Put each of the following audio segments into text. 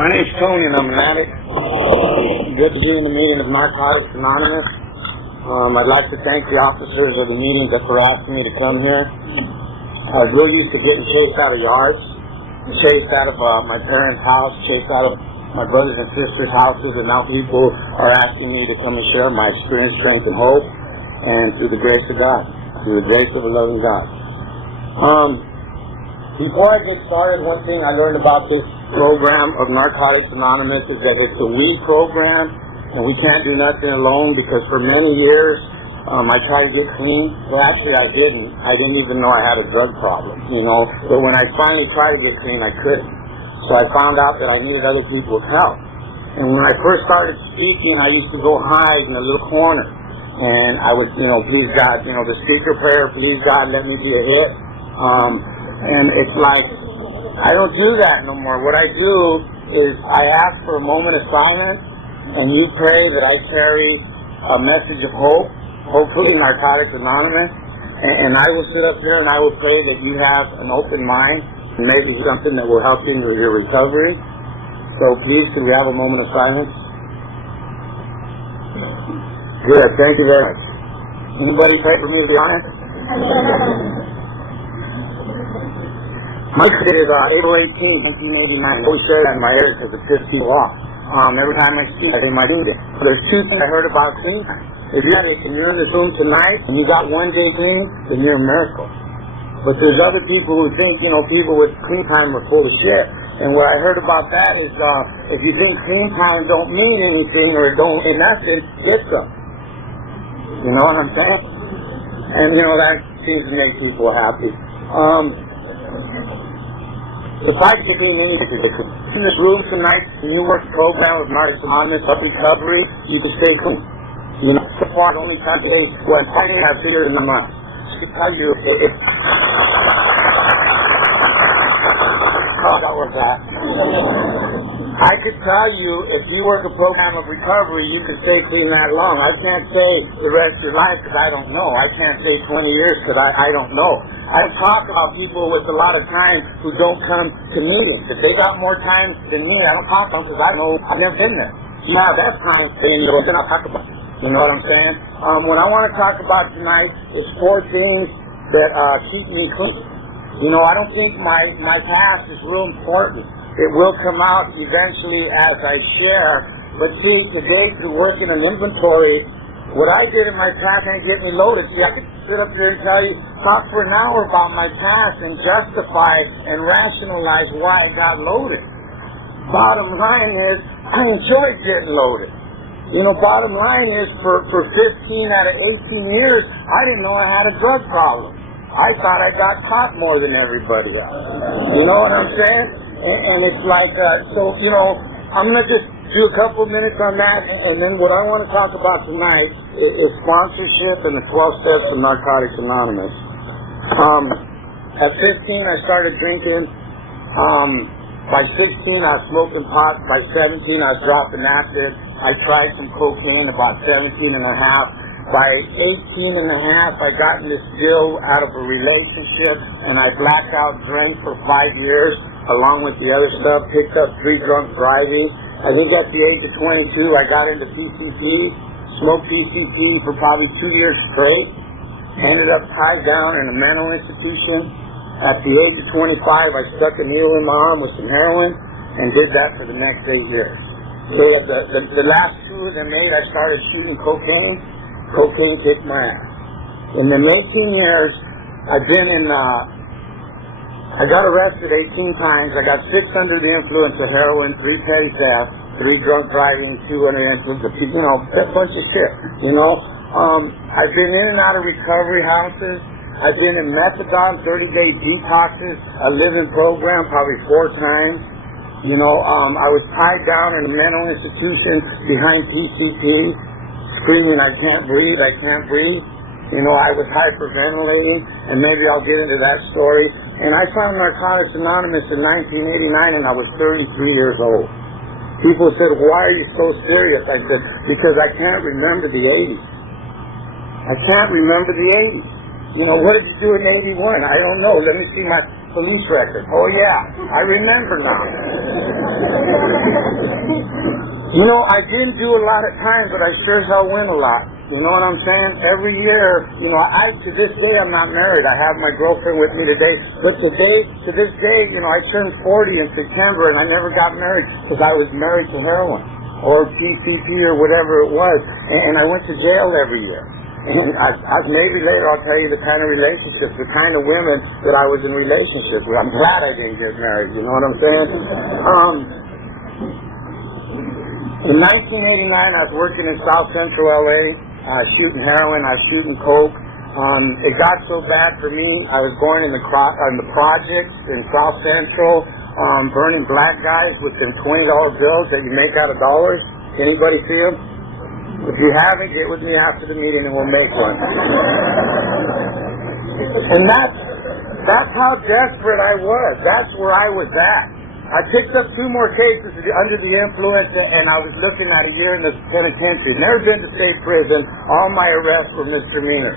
My name's Tony and I'm an addict. Good to be in the meeting of Narcotics Anonymous. I'd like to thank the officers of the meeting that were asking me to come here. I was really used to getting chased out of yards, chased out of my parents' house, chased out of my brothers and sisters' houses, and now people are asking me to come and share my experience, strength, and hope, and through the grace of God, through the grace of a loving God. Before I get started, one thing I learned about this program of Narcotics Anonymous is that it's a we program, and we can't do nothing alone, because for many years I tried to get clean. Well, actually I didn't. I didn't even know I had a drug problem, you know. But when I finally tried to get clean, I couldn't. So I found out that I needed other people's help. And when I first started speaking, I used to go hide in a little corner. And I would, please God, the speaker prayer, please God, let me be a hit. And it's like, I don't do that no more. What I do is I ask for a moment of silence, and you pray that I carry a message of hope, hopefully Narcotics Anonymous, and I will sit up there and I will pray that you have an open mind, and maybe something that will help you in your recovery. So please, could we have a moment of silence? Good, thank you very much. Anybody pray for me to be honest? My date is April 18, 1989. I always say that in my ears because it pisses people off. Every time I speak, I say my date. There's two things I heard about clean time. If you're in this room tonight and you got one day clean, then you're a miracle. But there's other people who think, people with clean time are full of shit. And what I heard about that is, if you think clean time don't mean anything or don't in essence, get some. You know what I'm saying? And that seems to make people happy. The fact that we need in this room tonight, the New Work program of Narcotics Anonymous recovery, you can stay clean. So far, the only time is when fighting has bigger than the month. To tell you, that was that. I could tell you, if you work a program of recovery, you can stay clean that long. I can't say the rest of your life because I don't know. I can't say 20 years because I don't know. I talk about people with a lot of time who don't come to meetings. If they got more time than me, I don't talk to them because I know I've never been there. Now that's time, then I'll talk about it. You know what I'm saying? What I want to talk about tonight is 4 things that keep me clean. I don't think my past is real important. It will come out eventually as I share. But see, today through working an inventory, what I did in my past ain't get me loaded. See, I could sit up there and talk for an hour about my past and justify and rationalize why I got loaded. Bottom line is, I enjoyed getting loaded. Bottom line is, for 15 out of 18 years, I didn't know I had a drug problem. I thought I got caught more than everybody else. You know what I'm saying? And it's like, I'm going to just do a couple minutes on that, and then what I want to talk about tonight is sponsorship and the 12 steps of Narcotics Anonymous. At 15, I started drinking. By 16, I was smoking pot. By 17, I was dropping acid. I tried some cocaine about 17 and a half. By 18 and a half, I got in this deal out of a relationship, and I blacked out, drank for 5 years, along with the other stuff, picked up 3 drunk driving. I think at the age of 22, I got into PCP, smoked PCP for probably 2 years straight, ended up tied down in a mental institution. At the age of 25, I stuck a needle in my arm with some heroin, and did that for the next 8 years. So the last 2 of them made, I started shooting cocaine. Cocaine kicked my ass. In the 18 years, I've been in, I got arrested 18 times. I got 6 under the influence of heroin, 3 petty thefts, 3 drunk driving, 2 under the influence of, a bunch of shit, I've been in and out of recovery houses. I've been in methadone, 30-day detoxes, a living program probably 4 times. I was tied down in a mental institution behind PCP, screaming, I can't breathe, I can't breathe. I was hyperventilating, and maybe I'll get into that story. And I found Narcotics Anonymous in 1989, and I was 33 years old. People said, why are you so serious? I said, because I can't remember the 80s. I can't remember the 80s. What did you do in 81? I don't know. Let me see my police record. Oh, yeah, I remember now. You know, I didn't do a lot of time, but I sure as hell win a lot. You know what I'm saying? Every year, you know, to this day, I'm not married. I have my girlfriend with me today. But to this day, you know, I turned 40 in September, and I never got married because I was married to heroin or PCP or whatever it was. And I went to jail every year. And maybe later I'll tell you the kind of relationships, the kind of women that I was in relationship with. I'm glad I didn't get married. You know what I'm saying? In 1989, I was working in South Central LA, shooting heroin. I was shooting coke. It got so bad for me, I was going in the projects in South Central, burning black guys with them $20 bills that you make out of dollars. Anybody see them? If you haven't, get with me after the meeting and we'll make one. And that's how desperate I was. That's where I was at. I picked up 2 more cases under the influence, and I was looking at a year in the penitentiary. Never been to state prison. All my arrests were misdemeanors.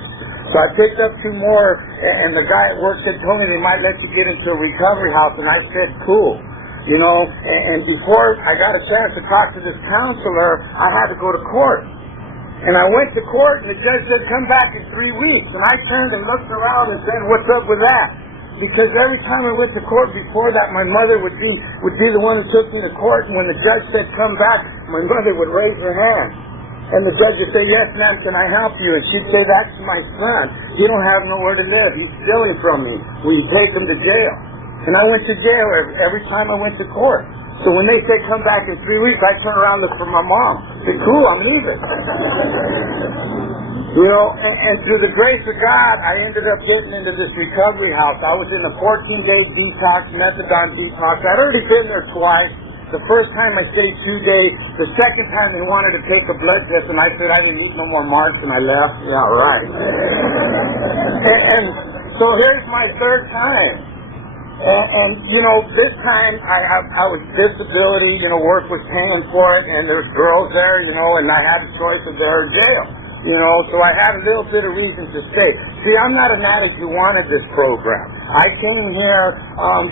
So I picked up 2 more, and the guy at work told me they might let you get into a recovery house, and I said, cool. You know, and before I got a chance to talk to this counselor, I had to go to court. And I went to court, and the judge said, come back in 3 weeks. And I turned and looked around and said, what's up with that? Because every time I went to court before that, my mother would be the one who took me to court, and when the judge said, come back, my mother would raise her hand. And the judge would say, yes, ma'am, can I help you? And she'd say, that's my son. He don't have nowhere to live. He's stealing from me. Will you take him to jail? And I went to jail every time I went to court. So when they said, come back in 3 weeks, I turned around and looked for my mom. I said, cool, I'm leaving. You know, and through the grace of God, I ended up getting into this recovery house. I was in a 14-day detox, methadone detox. I'd already been there twice. The first time I stayed 2 days. The second time they wanted to take a blood test, and I said I didn't need no more marks, and I left. Yeah, right. And so here's my 3rd time. And you know, this time I was disability, you know, work was paying for it, and there was girls there, you know, and I had a choice of there or jail. You know, so I had a little bit of reason to stay. See, I'm not an addict who wanted this program. I came here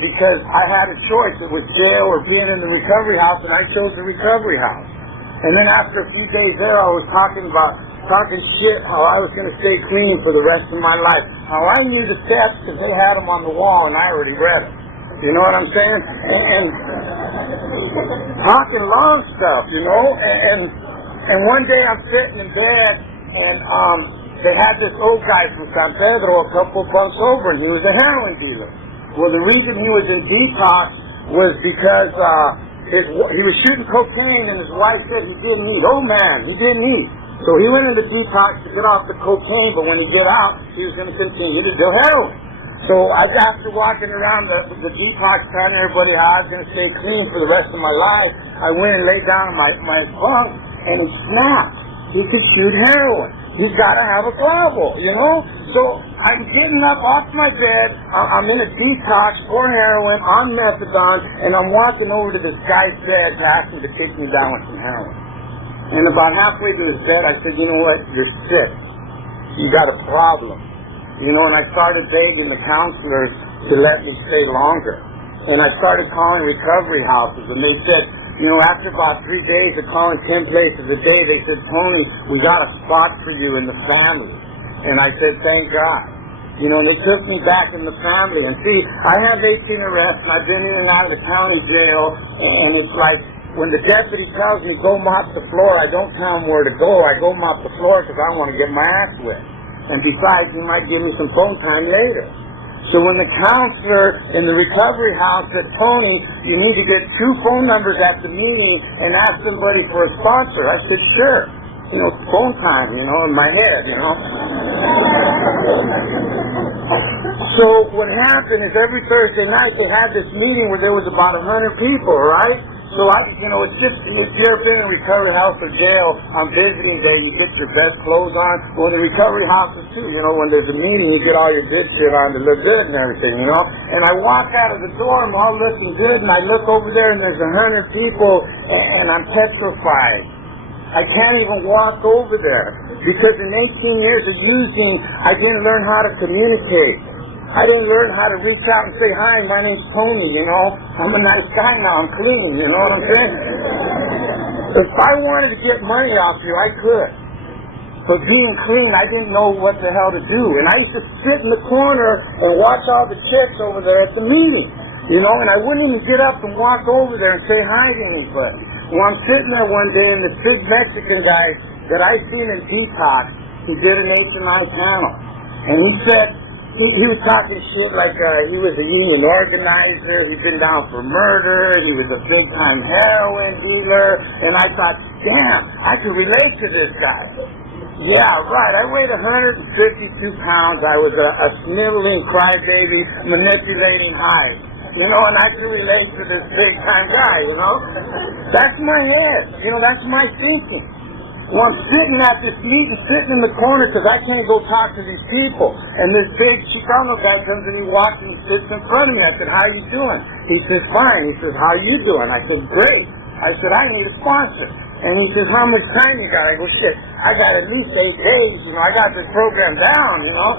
because I had a choice. It was jail or being in the recovery house, and I chose the recovery house. And then after a few days there, I was talking shit, how I was going to stay clean for the rest of my life. How I knew the steps because they had them on the wall, and I already read them. You know what I'm saying? And talking long stuff, you know, and one day I'm sitting in bed, and they had this old guy from San Pedro a couple bunks over, and he was a heroin dealer. Well, the reason he was in detox was because he was shooting cocaine, and his wife said he didn't eat. Oh man, he didn't eat. So he went into detox to get off the cocaine, but when he got out, he was going to continue to do heroin. So after walking around the detox telling everybody how I was going to stay clean for the rest of my life, I went and laid down on my bunk, and he snapped. He could shoot heroin. He's got to have a global, you know? So I'm getting up off my bed. I'm in a detox for heroin on methadone, and I'm walking over to this guy's bed to ask him to take me down with some heroin. And about halfway to his bed, I said, you know what? You're sick. You got a problem. You know, and I started begging the counselors to let me stay longer. And I started calling recovery houses, and they said, you know, after about 3 days of calling 10 places a day, they said, Tony, we got a spot for you in the family. And I said, thank God. You know, and they took me back in the family. And see, I have 18 arrests, and I've been in and out of the county jail, and it's like, when the deputy tells me, go mop the floor, I don't tell him where to go. I go mop the floor because I want to get my ass wet. And besides, he might give me some phone time later. So when the counselor in the recovery house said, Tony, you need to get 2 phone numbers at the meeting and ask somebody for a sponsor, I said, sure. You know, it's phone time, you know, in my head, you know. So what happened is every Thursday night they had this meeting where there was about 100 people, right? So you know, it's just, if you've ever been in a recovery house or jail on visiting day, you get your best clothes on. Well, the recovery houses too, you know, when there's a meeting, you get all your good shit on to look good and everything, you know. And I walk out of the door, I'm all looking good, and I look over there, and there's 100 people, and I'm petrified. I can't even walk over there because in 18 years of using, I didn't learn how to communicate. I didn't learn how to reach out and say, hi, my name's Tony, you know. I'm a nice guy now, I'm clean, you know what I'm saying? If I wanted to get money off you, I could. But being clean, I didn't know what the hell to do. And I used to sit in the corner and watch all the chicks over there at the meeting. You know, and I wouldn't even get up and walk over there and say hi to anybody. Well, I'm sitting there one day, and this big Mexican guy that I seen in Detox, he did an 8 to 9 panel. And he said, he was talking shit like he was a union organizer, he'd been down for murder, he was a big-time heroin dealer, and I thought, damn, I could relate to this guy. Yeah, right, I weighed 152 pounds, I was a sniveling crybaby, manipulating height. You know, and I can relate to this big-time guy, you know? That's my head, you know, that's my thinking. Well, I'm sitting at this meeting, sitting in the corner because I can't go talk to these people. And this big Chicano guy comes and he walks and sits in front of me. I said, how are you doing? He says, fine. He says, how are you doing? I said, great. I said, I need a sponsor. And he says, how much time you got? I go, shit, I got at least 8 days. You know, I got this program down, you know.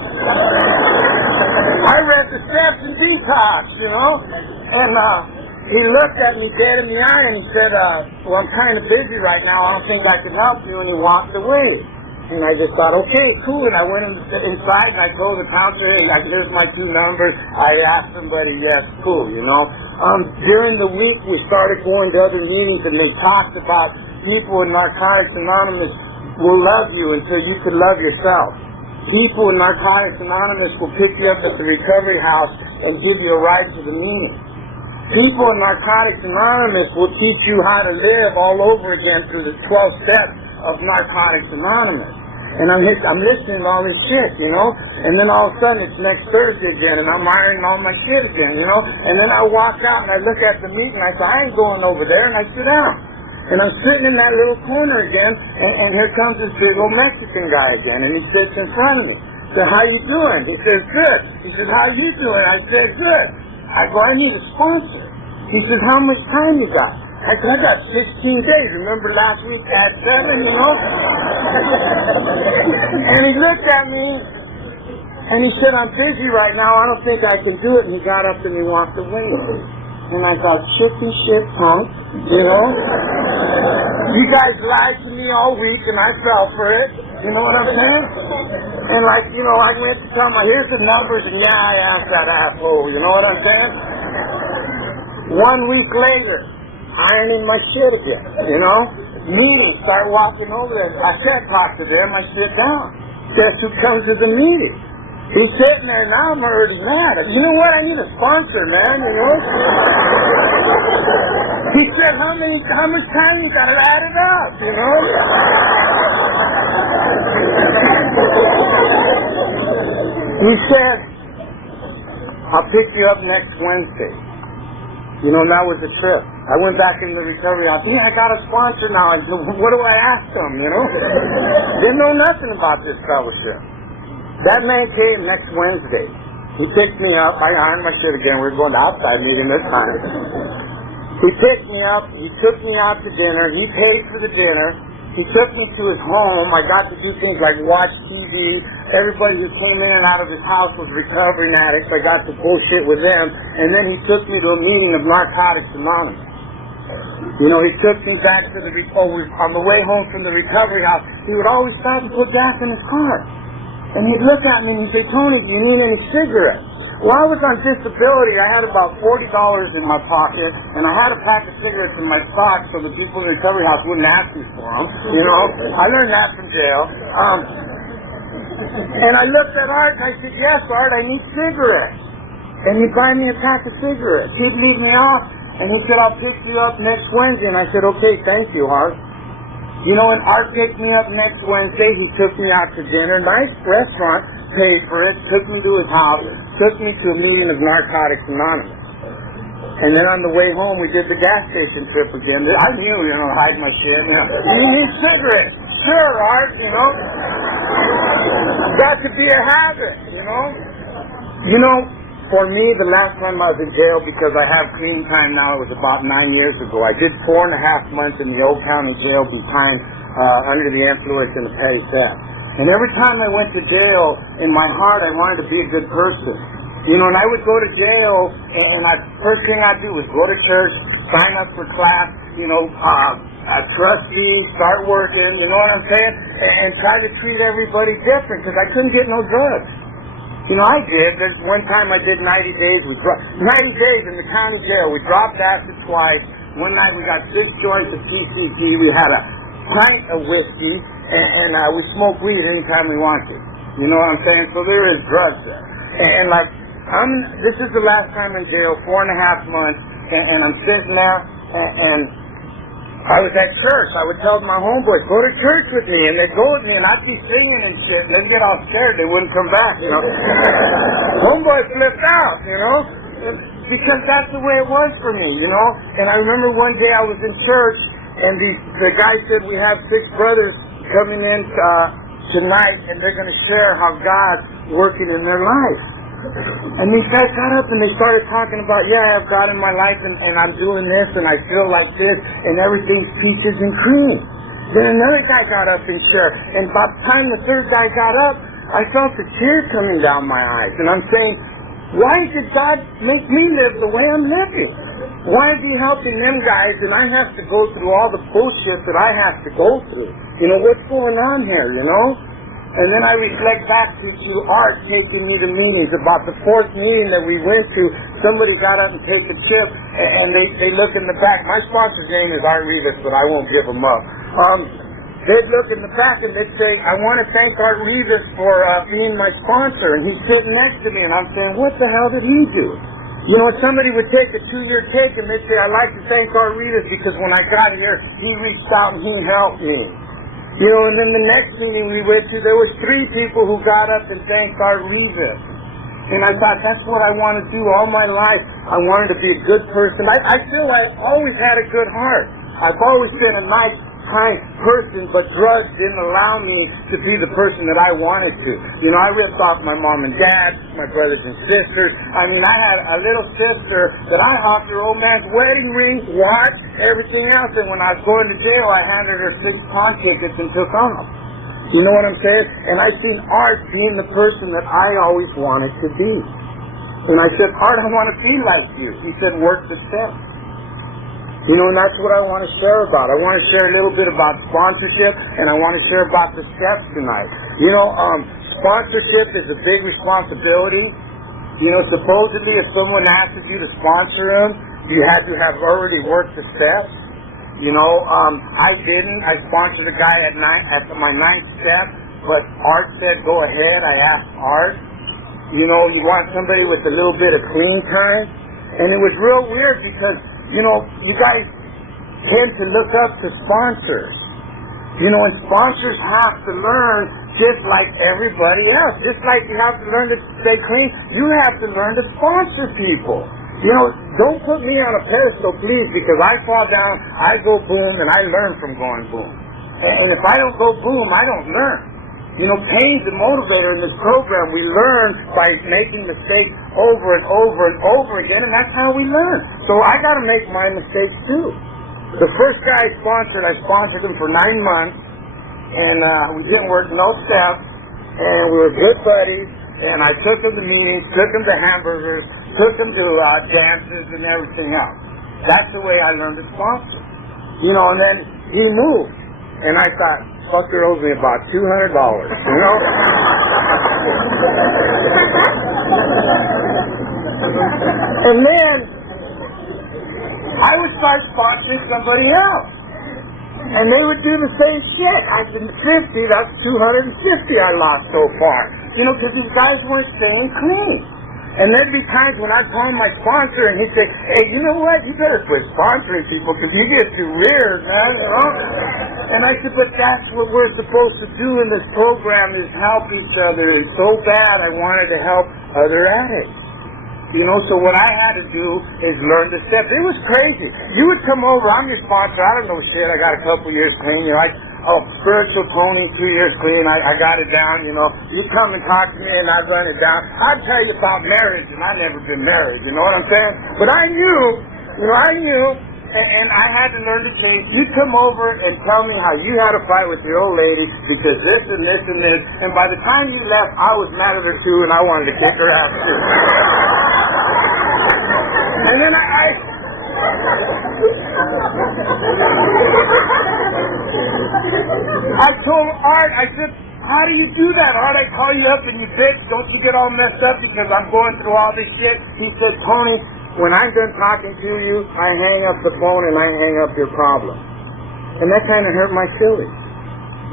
I read the steps in Detox, you know. And he looked at me dead in the eye and he said, well, I'm kind of busy right now. I don't think I can help you. And he walked away. And I just thought, okay, cool. And I went inside and I told the counselor, hey, here's my 2 numbers. I asked somebody, yes, cool, you know. During the week, we started going to other meetings and they talked about people in Narcotics Anonymous will love you until you can love yourself. People in Narcotics Anonymous will pick you up at the recovery house and give you a ride to the meeting. People in Narcotics Anonymous will teach you how to live all over again through the 12 steps of Narcotics Anonymous. And I'm listening to all this shit, you know? And then all of a sudden it's next Thursday again and I'm hiring all my kids again, you know? And then I walk out and I look at the meeting and I say, I ain't going over there, and I sit down. And I'm sitting in that little corner again and here comes this big old Mexican guy again and he sits in front of me. I said, how you doing? He says, good. He says, how you doing? I said, good. I go, I need a sponsor. He says, how much time you got? I said, I got 16 days. Remember last week I had 7, you know? And he looked at me and he said, I'm busy right now. I don't think I can do it. And he got up and he walked away. And I thought, shit, punk, you know? You guys lied to me all week and I fell for it. You know what I'm saying? And like, you know, I went to tell my, here's the numbers, and yeah, I asked that asshole, you know what I'm saying? 1 week later, ironing my shit again, you know? Meeting, start walking over there. I said, talk to them, I sit down. Guess who comes to the meeting? He's sitting there, now I'm already mad. You know what, I need a sponsor, man, you know? He said, how much time you gotta add it up, you know? He said, I'll pick you up next Wednesday. You know, and that was a trip. I went back in the recovery house. Yeah, I got a sponsor now. I said, what do I ask them, you know? Didn't know nothing about this fellowship. That man came next Wednesday. He picked me up. I ironed my shit again. We were going to outside meeting this time. He picked me up. He took me out to dinner. He paid for the dinner. He took me to his home. I got to do things like watch TV. Everybody who came in and out of his house was recovering addicts. I got to bullshit with them. And then he took me to a meeting of Narcotics Anonymous. You know, he took me back to the on the way home from the recovery house. He would always stop and put gas in his car. And he'd look at me and he'd say, Tony, do you need any cigarettes? Well, I was on disability. I had about $40 in my pocket, and I had a pack of cigarettes in my sock so the people in the recovery house wouldn't ask me for them. You know, I learned that from jail. And I looked at Art and I said, yes, Art, I need cigarettes. And he'd buy me a pack of cigarettes. He'd leave me off, and he said, I'll pick you up next Wednesday. And I said, okay, thank you, Art. You know, when Art picked me up next Wednesday, he took me out to dinner, nice restaurant, paid for it, took me to his house, took me to a meeting of Narcotics Anonymous. And then on the way home, we did the gas station trip again. I knew, you know, hide my shit, you know. You need cigarettes. Sure, Art, you know. Got to be a habit, you know. You know, for me, the last time I was in jail, because I have clean time now, it was about 9 years ago. I did 4.5 months in the Old County Jail behind, under the influence in the petty theft. And every time I went to jail, in my heart, I wanted to be a good person. You know, and I would go to jail, and first thing I'd do was go to church, sign up for class, trustee, start working, you know what I'm saying? And try to treat everybody different, because I couldn't get no drugs. I did. There's one time I did 90 days. 90 days in the county jail. We dropped acid twice. One night we got 6 joints of PCP. We had a pint of whiskey, and we smoked weed anytime we wanted. You know what I'm saying? So there is drugs there. And this is the last time in jail, 4.5 months, and I'm sitting there, and I was at church. I would tell my homeboys, go to church with me, and they'd go with me, and I'd be singing and shit, and they'd get all scared. They wouldn't come back, Homeboys flipped out, because that's the way it was for me, And I remember one day I was in church, and the guy said, we have 6 brothers coming in tonight, and they're going to share how God's working in their life. And these guys got up and they started talking about, I have God in my life, and I'm doing this, and I feel like this, and everything's peaches and cream. Then another guy got up and shared, and about the time the third guy got up, I felt the tears coming down my eyes, and I'm saying, why did God make me live the way I'm living? Why is He helping them guys, and I have to go through all the bullshit that I have to go through? What's going on here, And then I reflect back to Art taking me to meetings. About the 4th meeting that we went to, somebody got up and take a tip, and they look in the back. My sponsor's name is Art Rivas, but I won't give him up. They'd look in the back and they'd say, I want to thank Art Rivas for being my sponsor. And he's sitting next to me, and I'm saying, what the hell did he do? Somebody would take a 2-year take, and they'd say, I'd like to thank Art Rivas because when I got here, he reached out and he helped me. And then the next meeting we went to, there was 3 people who got up and thanked Art Rivas. And I thought, that's what I want to do all my life. I wanted to be a good person. I feel I always had a good heart. I've always been a nice, kind person, but drugs didn't allow me to be the person that I wanted to. I ripped off my mom and dad, my brothers and sisters. I had a little sister that I hopped her old man's wedding ring, watch, everything else, and when I was going to jail, I handed her 6 pawn tickets and took on them. You know what I'm saying? And I seen Art being the person that I always wanted to be. And I said, Art, I want to be like you. He said, work the steps. And that's what I want to share about. I want to share a little bit about sponsorship, and I want to share about the steps tonight. Sponsorship is a big responsibility. Supposedly if someone asks you to sponsor them, you had to have already worked the steps. I didn't. I sponsored a guy at my 9th step, but Art said, go ahead. I asked Art. You want somebody with a little bit of clean time. And it was real weird because you guys tend to look up to sponsors. And sponsors have to learn just like everybody else. Just like you have to learn to stay clean, you have to learn to sponsor people. Don't put me on a pedestal, please, because I fall down, I go boom, and I learn from going boom. And if I don't go boom, I don't learn. Pain's the motivator in this program. We learn by making mistakes over and over and over again, and that's how we learn. So I got to make my mistakes too. The first guy I sponsored him for 9 months, and we didn't work no steps, and we were good buddies, and I took him to meetings, took him to hamburgers, took him to dances and everything else. That's the way I learned to sponsor. And then he moved, and I thought, fucker owes me about $200, And then I would start sponsoring somebody else. And they would do the same shit. I said, 50, that's 250 I lost so far. Because these guys weren't staying clean. And there'd be times when I'd call my sponsor and he'd say, hey, you know what? You better quit sponsoring people because you get too weird, man, And I said, but that's what we're supposed to do in this program is help each other. And so bad I wanted to help other addicts. So what I had to do is learn the steps. It was crazy. You would come over, I'm your sponsor, I don't know shit, I got a couple years clean, spiritual pony, 2 years clean, I got it down, You come and talk to me and I run it down. I'd tell you about marriage, and I've never been married, you know what I'm saying? But I knew, and I had to learn to say, you come over and tell me how you had a fight with your old lady because this and this and this, and by the time you left, I was mad at her too, and I wanted to kick her ass too. And then Art, I said, how do you do that, Art? I call you up and you bitch. Don't you get all messed up because I'm going through all this shit? He said, Tony, when I'm done talking to you, I hang up the phone and I hang up your problem. And that kind of hurt my feelings.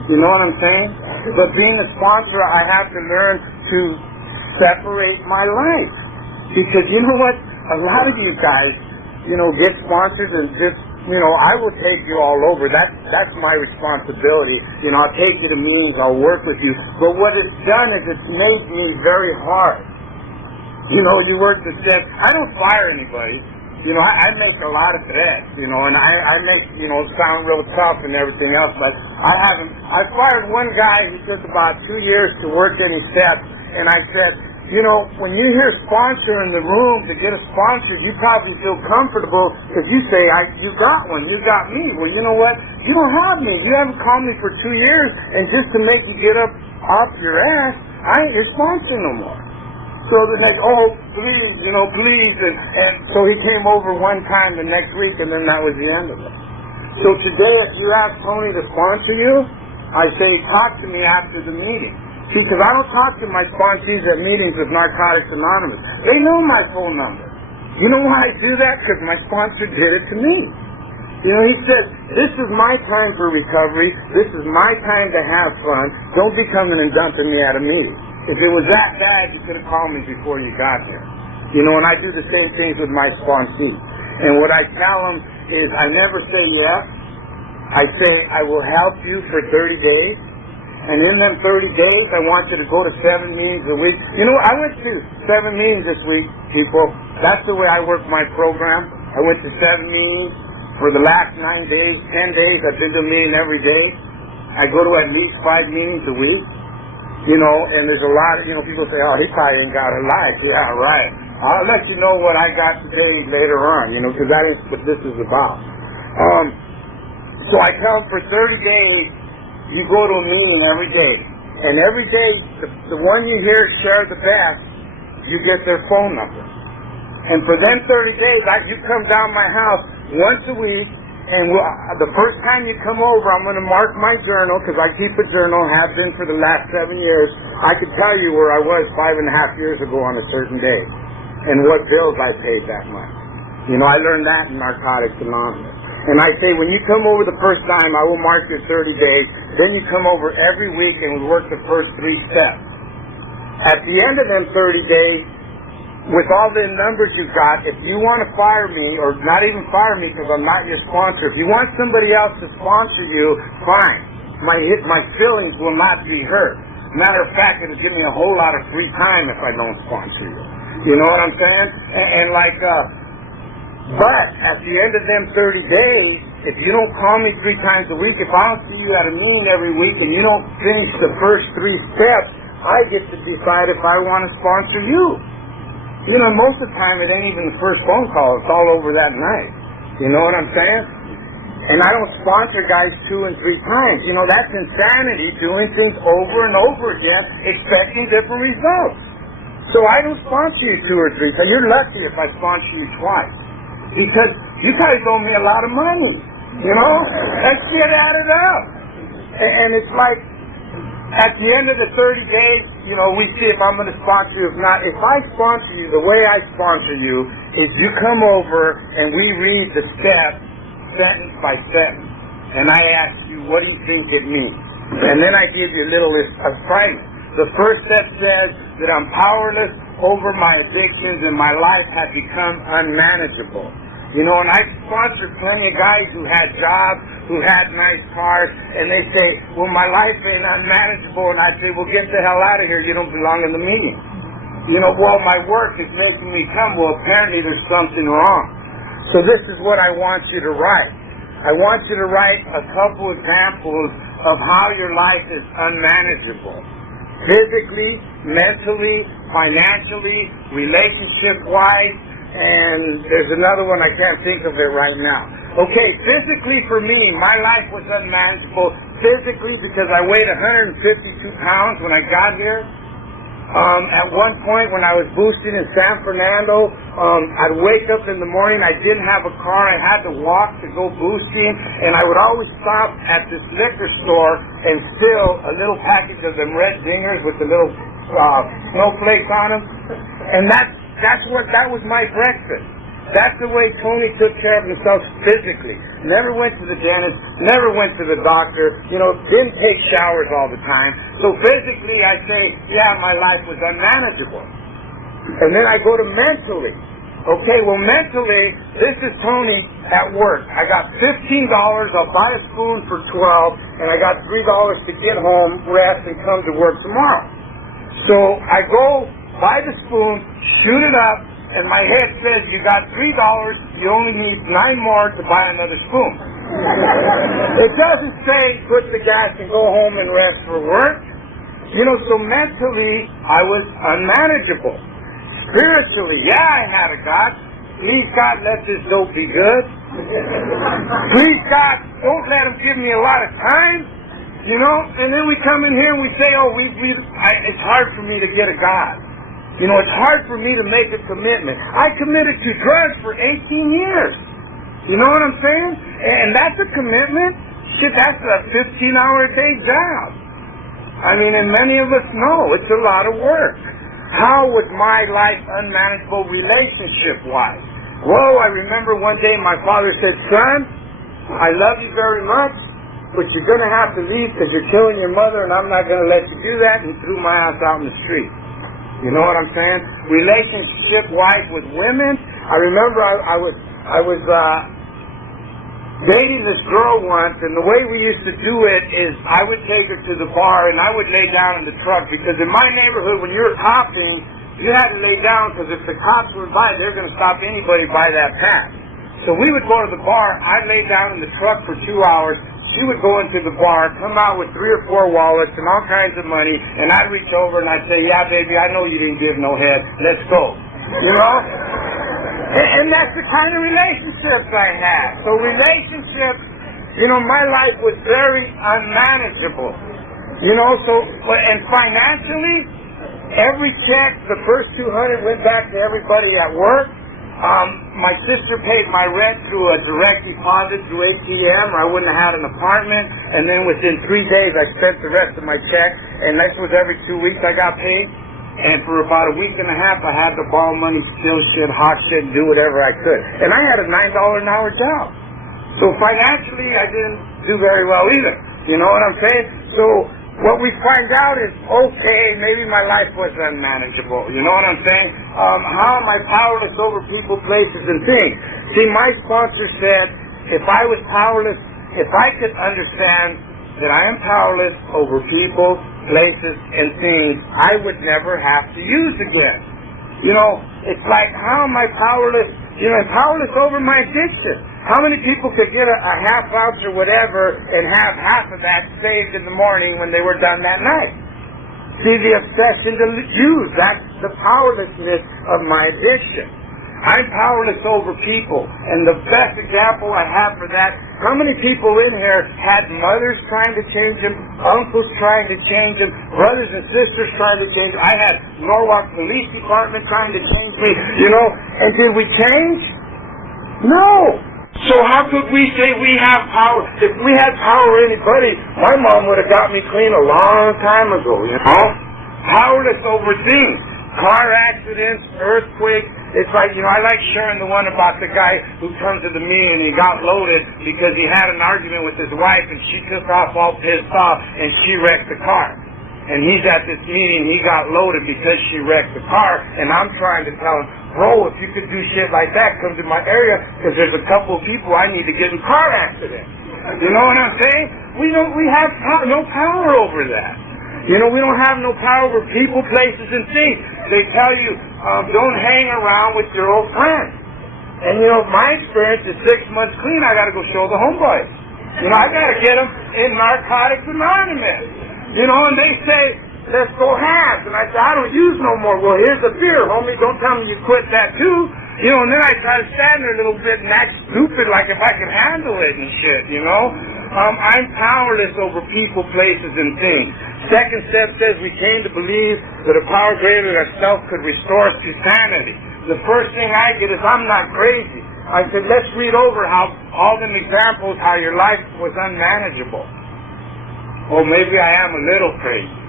You know what I'm saying? But being a sponsor, I have to learn to separate my life. Because you know what? A lot of you guys, get sponsors and just, I will take you all over. That's my responsibility. I'll take you to meetings, I'll work with you. But what it's done is it's made me very hard. You work the steps. I don't fire anybody. I make a lot of threats, and I make, sound real tough and everything else, but I fired one guy who took about 2 years to work any steps, and I said, when you hear sponsor in the room to get a sponsor, you probably feel comfortable because you say, you got one, you got me. Well, you know what? You don't have me. You haven't called me for 2 years, and just to make you get up off your ass, I ain't your sponsor no more. So the next, please, please. And so he came over one time the next week, and then that was the end of it. So today, if you ask Tony to sponsor you, I say, talk to me after the meeting. See, because I don't talk to my sponsees at meetings with Narcotics Anonymous. They know my phone number. You know why I do that? Because my sponsor did it to me. He said, this is my time for recovery. This is my time to have fun. Don't be coming and dumping me at a meeting. If it was that bad, you could have called me before you got there. And I do the same things with my sponsees. And what I tell them is I never say yes. I say I will help you for 30 days. And in them 30 days, I want you to go to 7 meetings a week. I went to 7 meetings this week, people. That's the way I work my program. I went to 7 meetings for the last 9 days, 10 days. I've been to a meeting every day. I go to at least 5 meetings a week. And there's a lot of, people say, oh, he probably ain't got a life. Yeah, right. I'll let you know what I got today later on, because that is what this is about. So I tell them for 30 days, you go to a meeting every day. And every day, the one you hear share the best, you get their phone number. And for them 30 days, you come down my house once a week, and the first time you come over, I'm going to mark my journal, because I keep a journal, have been for the last 7 years. I could tell you where I was 5.5 years ago on a certain day, and what bills I paid that month. I learned that in Narcotics Anonymous. And I say, when you come over the first time, I will mark your 30 days. Then you come over every week, and we work the first 3 steps. At the end of them 30 days, with all the numbers you've got, if you want to fire me, or not even fire me because I'm not your sponsor, if you want somebody else to sponsor you, fine. My feelings will not be hurt. Matter of fact, it'll give me a whole lot of free time if I don't sponsor you. You know what I'm saying? But at the end of them 30 days, if you don't call me 3 times a week, if I don't see you at a meeting every week and you don't finish the first 3 steps, I get to decide if I want to sponsor you. Most of the time it ain't even the first phone call. It's all over that night. You know what I'm saying? And I don't sponsor guys 2 and 3 times. That's insanity, doing things over and over again, expecting different results. So I don't sponsor you 2 or 3 times. You're lucky if I sponsor you twice. Because you guys owe me a lot of money. Let's get added up. And it's like, at the end of the 30 days, we see if I'm going to sponsor you. If not, if I sponsor you, the way I sponsor you is you come over and we read the steps sentence by sentence. And I ask you, what do you think it means? And then I give you a little assignment. The first step says that I'm powerless over my addictions and my life has become unmanageable. And I've sponsored plenty of guys who had jobs, who had nice cars, and they say, well, my life ain't unmanageable. And I say, well, get the hell out of here. You don't belong in the meeting. Well, my work is making me come. Well, apparently there's something wrong. So this is what I want you to write. I want you to write a couple examples of how your life is unmanageable. Physically, mentally, financially, relationship-wise, and there's another one I can't think of it right now. Okay, physically for me, my life was unmanageable. Physically because I weighed 152 pounds when I got here. At one point when I was boosting in San Fernando, I'd wake up in the morning, I didn't have a car, I had to walk to go boosting, and I would always stop at this liquor store and steal a little package of them red dingers with the little snowflakes on them, and that was my breakfast. That's the way Tony took care of himself physically. Never went to the dentist, never went to the doctor, didn't take showers all the time. So physically I say, yeah, my life was unmanageable. And then I go to mentally. Okay, well mentally, this is Tony at work. I got $15, I'll buy a spoon for $12, and I got $3 to get home, rest, and come to work tomorrow. So I go buy the spoon, shoot it up, and my head says, you got $3, you only need 9 more to buy another spoon. It doesn't say put the gas and go home and rest for work. So mentally, I was unmanageable. Spiritually, yeah, I had a God. Please, God, let this dope be good. Please, God, don't let him give me a lot of time. And then we come in here and we say, it's hard for me to get a God. It's hard for me to make a commitment. I committed to drugs for 18 years. You know what I'm saying? And that's a commitment. Shit, that's a 15-hour-a-day job. And many of us know it's a lot of work. How was my life unmanageable relationship-wise? Whoa, I remember one day my father said, son, I love you very much, but you're going to have to leave because you're killing your mother, and I'm not going to let you do that, and threw my ass out in the street. You know what I'm saying? Relationship-wise with women, I remember I was dating this girl once, and the way we used to do it is I would take her to the bar, and I would lay down in the truck, because in my neighborhood, when you're copping, you had to lay down, because if the cops were by, they're going to stop anybody by that path. So we would go to the bar, I'd lay down in the truck for 2 hours, she would go into the bar, come out with 3 or 4 wallets and all kinds of money, and I'd reach over and I'd say, yeah, baby, I know you didn't give no head. Let's go. And that's the kind of relationships I had. So relationships, my life was very unmanageable. And financially, every check, the first 200 went back to everybody at work. My sister paid my rent through a direct deposit through ATM, or I wouldn't have had an apartment. And then within 3 days, I spent the rest of my check. And that was every 2 weeks I got paid. And for about a week and a half, I had to borrow money, steal shit, hawk shit, and do whatever I could. And I had a $9 an hour job. So financially, I didn't do very well either. You know what I'm saying? So what we find out is, okay, maybe my life was unmanageable. You know what I'm saying? How am I powerless over people, places, and things? See, my sponsor said, if I was powerless, if I could understand that I am powerless over people, places, and things, I would never have to use again. It's like, how am I powerless? I'm powerless over my addiction. How many people could get a half ounce or whatever and have half of that saved in the morning when they were done that night? See, the obsession to use, that's the powerlessness of my addiction. I'm powerless over people, and the best example I have for that, how many people in here had mothers trying to change them, uncles trying to change them, brothers and sisters trying to change them? I had Norwalk Police Department trying to change me, and did we change? No. So how could we say we have power? If we had power over anybody, my mom would have got me clean a long time ago, Powerless over things. Car accidents, earthquakes. It's like, I like sharing the one about the guy who comes to the meeting and he got loaded because he had an argument with his wife and she took off all pissed off and she wrecked the car. And he's at this meeting, he got loaded because she wrecked the car, and I'm trying to tell him, bro, if you could do shit like that, come to my area, because there's a couple of people I need to get in car accidents. You know what I'm saying? We have no power over that. We don't have no power over people, places, and things. They tell you, don't hang around with your old friends. And my experience is 6 months clean, I gotta go show the homeboys. I gotta get them in Narcotics Anonymous. And they say, let's go halves. And I say, I don't use no more. Well, here's a beer, homie. Don't tell me you quit that too. And then I try to stand there a little bit and act stupid like if I can handle it and shit, I'm powerless over people, places, and things. second step says we came to believe that a power greater than ourselves could restore us to sanity. The first thing I get is, I'm not crazy. I said, let's read over how all them examples, how your life was unmanageable. Well, maybe I am a little crazy,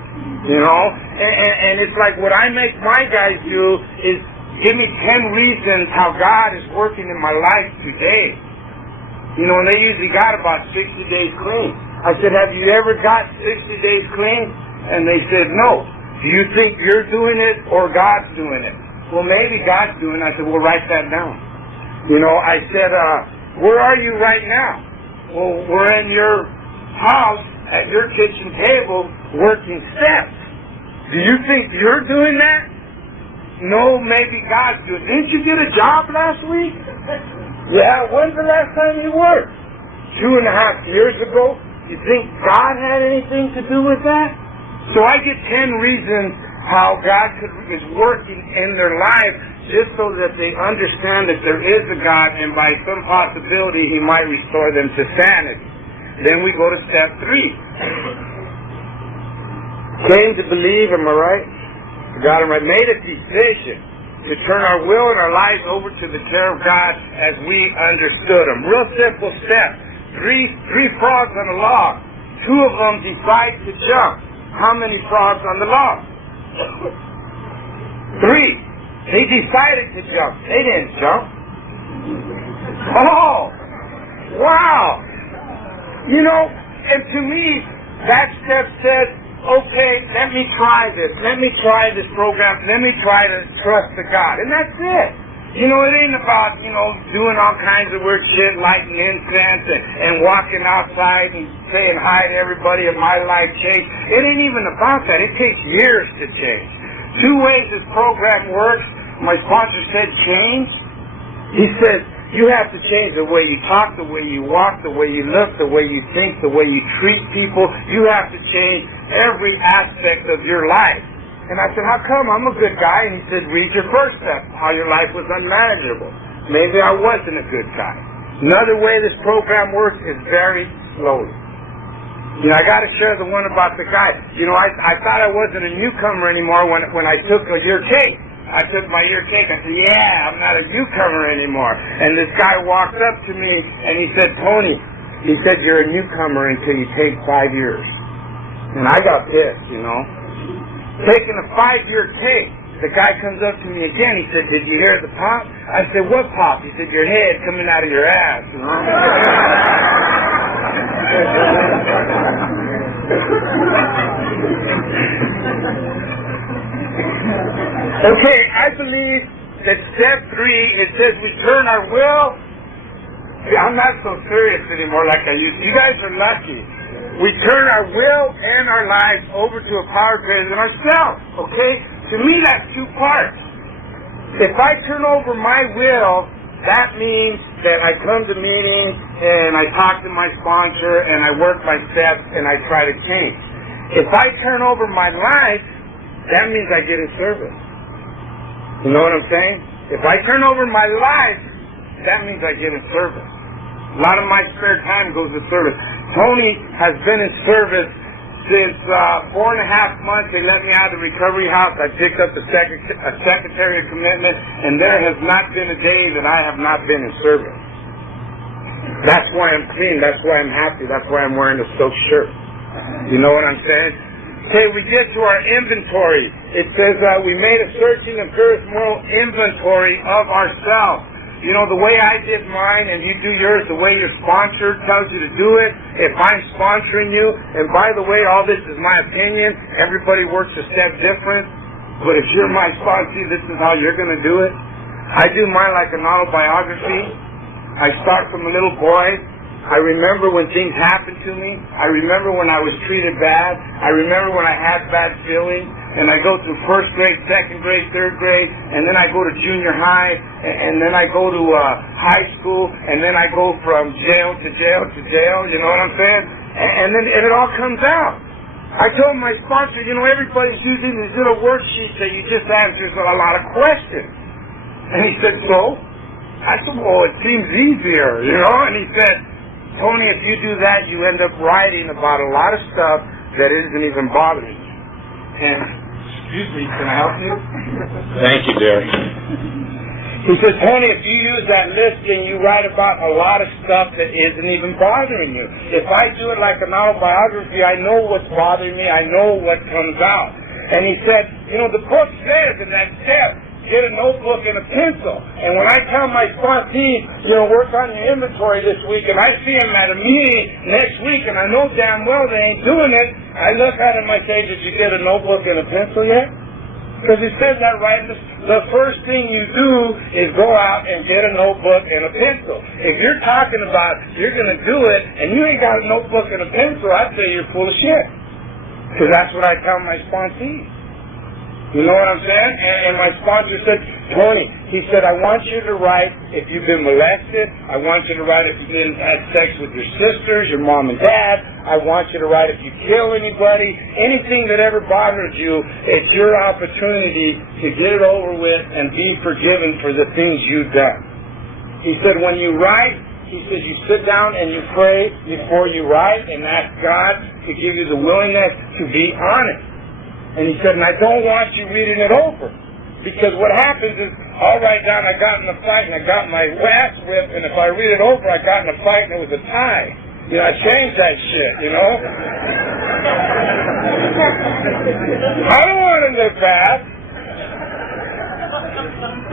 you know? And it's like what I make my guys do is give me 10 reasons how God is working in my life today. You know, and they usually got about 60 days clean. I said, have you ever got 60 days clean? And they said, no. Do you think you're doing it or God's doing it? Well, maybe God's doing it. I said, well, write that down. You know, I said, where are you right now? Well, we're in your house at your kitchen table working steps. Do you think you're doing that? No, maybe God's doing it. Didn't you get a job last week? Yeah, when's the last time you worked? 2.5 years ago? You think God had anything to do with that? So I get 10 reasons how God is working in their life just so that they understand that there is a God, and by some possibility He might restore them to sanity. Then we go to step 3. Came to believe, am I right? Got him right. Made a decision to turn our will and our lives over to the care of God as we understood Him. Real simple step. Three frogs on a log. 2 of them decide to jump. How many frogs on the log? 3. They decided to jump. They didn't jump. Oh! Wow! You know, and to me, that step says, okay, let me try this. Let me try this program. Let me try to trust the God. And that's it. You know, it ain't about, you know, doing all kinds of weird shit, lighting incense and walking outside and saying hi to everybody and my life changed. It ain't even about that. It takes years to change. 2 ways this program works. My sponsor said change. He says, you have to change the way you talk, the way you walk, the way you look, the way you think, the way you treat people. You have to change every aspect of your life. And I said, how come? I'm a good guy. And he said, read your first step, how your life was unmanageable. Maybe I wasn't a good guy. Another way this program works is very slowly. You know, I got to share the one about the guy. You know, I thought I wasn't a newcomer anymore when I took a year cake. I took my year cake. I said, yeah, I'm not a newcomer anymore. And this guy walked up to me and he said, Tony, he said, you're a newcomer until you take 5 years. And I got pissed, you know. Taking a 5-year cake. The guy comes up to me again. He said, did you hear the pop? I said, what pop? He said, your head coming out of your ass, you know. Okay, I believe that step 3, it says we turn our will. See, I'm not so serious anymore like I used to. You guys are lucky. We turn our will and our lives over to a power greater than ourselves, okay? To me, that's 2 parts. If I turn over my will, that means that I come to meetings and I talk to my sponsor and I work my steps and I try to change. If I turn over my life, that means I get in service. You know what I'm saying? If I turn over my life, that means I get in service. A lot of my spare time goes to service. Tony has been in service since 4.5 months. They let me out of the recovery house. I picked up a secretary of commitment, and there has not been a day that I have not been in service. That's why I'm clean. That's why I'm happy. That's why I'm wearing a silk shirt. You know what I'm saying? Okay, we get to our inventory. It says we made a searching and purest moral inventory of ourselves. You know, the way I did mine and you do yours, the way your sponsor tells you to do it, if I'm sponsoring you, and by the way, all this is my opinion, everybody works a step different, but if you're my sponsor, this is how you're going to do it. I do mine like an autobiography. I start from a little boy. I remember when things happened to me. I remember when I was treated bad. I remember when I had bad feelings. And I go through 1st grade, 2nd grade, 3rd grade, and then I go to junior high, and then I go to high school, and then I go from jail to jail to jail, you know what I'm saying? And then it all comes out. I told my sponsor, you know, everybody's using these little worksheets that you just answer a lot of questions. And he said, so? I said, well, it seems easier, you know? And he said, Tony, if you do that, you end up writing about a lot of stuff that isn't even bothering you. And, excuse me, can I help you? Thank you, dear. He says, Tony, if you use that list and you write about a lot of stuff that isn't even bothering you. If I do it like an autobiography, I know what's bothering me. I know what comes out. And he said, you know, the book says in that step, get a notebook and a pencil. And when I tell my sponsees, you know, work on your inventory this week, and I see them at a meeting next week, and I know damn well they ain't doing it, I look at them and I say, did you get a notebook and a pencil yet? Because it says that right in the first thing you do is go out and get a notebook and a pencil. If you're talking about you're going to do it and you ain't got a notebook and a pencil, I'd say you're full of shit. Because that's what I tell my sponsees. You know what I'm saying? And my sponsor said, Tony, he said, I want you to write if you've been molested. I want you to write if you didn't have sex with your sisters, your mom and dad. I want you to write if you kill anybody. Anything that ever bothers you, it's your opportunity to get it over with and be forgiven for the things you've done. He said, when you write, he says you sit down and you pray before you write and ask God to give you the willingness to be honest. And he said, and I don't want you reading it over. Because what happens is, I'll write down I got in a fight and I got my ass whipped, and if I read it over, I got in a fight and it was a tie. You know, I changed that shit, you know? I don't want to live bad.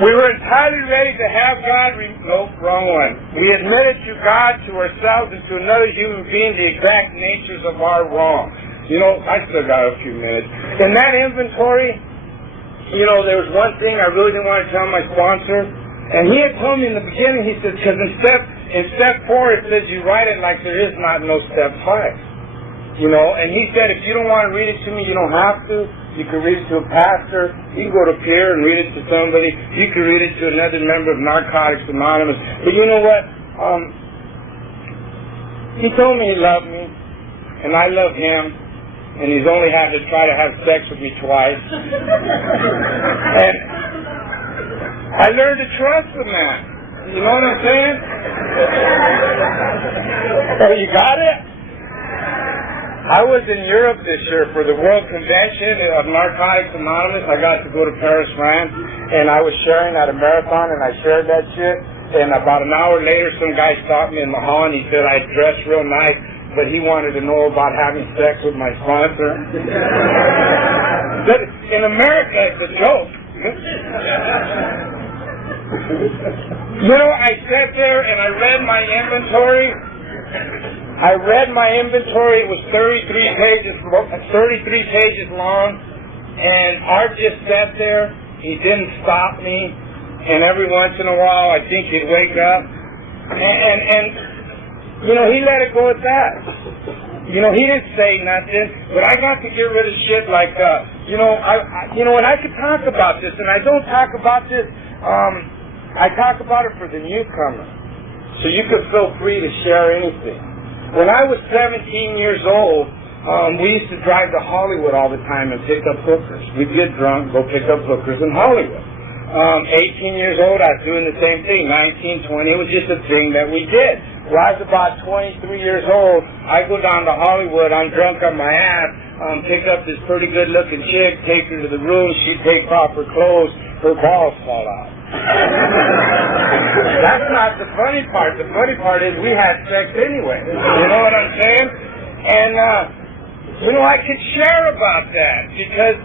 We were entirely ready to have God nope, wrong one. We admitted to God, to ourselves, and to another human being the exact natures of our wrong. You know, I still got a few minutes. In that inventory, you know, there was one thing I really didn't want to tell my sponsor. And he had told me in the beginning, he said, because in step 4 it says you write it like there is not no step 5. You know, and he said, if you don't want to read it to me, you don't have to. You can read it to a pastor. You can go to Pierre and read it to somebody. You can read it to another member of Narcotics Anonymous. But you know what? He told me he loved me, and I love him. And he's only had to try to have sex with me twice. And I learned to trust the man. You know what I'm saying? Oh, you got it? I was in Europe this year for the World Convention of Narcotics Anonymous. I got to go to Paris, France, and I was sharing at a marathon, and I shared that shit. And about an hour later, some guy stopped me in the hall, and he said I dressed real nice, but he wanted to know about having sex with my sponsor. But in America, it's a joke. You know, I sat there and I read my inventory. It was 33 pages long, and Art just sat there. He didn't stop me, and every once in a while, I think he'd wake up, and you know, he let it go at that. You know, he didn't say nothing, but I got to get rid of shit like, you know, and I could talk about this, and I don't talk about this, I talk about it for the newcomer, so you could feel free to share anything. When I was 17 years old, we used to drive to Hollywood all the time and pick up hookers. We'd get drunk, go pick up hookers in Hollywood. 18 years old, I was doing the same thing. 19, 20, it was just a thing that we did. When I was about 23 years old, I go down to Hollywood, I'm drunk on my ass, pick up this pretty good looking chick, take her to the room, she takes off her clothes, her balls fall out. That's not the funny part. The funny part is we had sex anyway. You know what I'm saying? And, you know, I could share about that because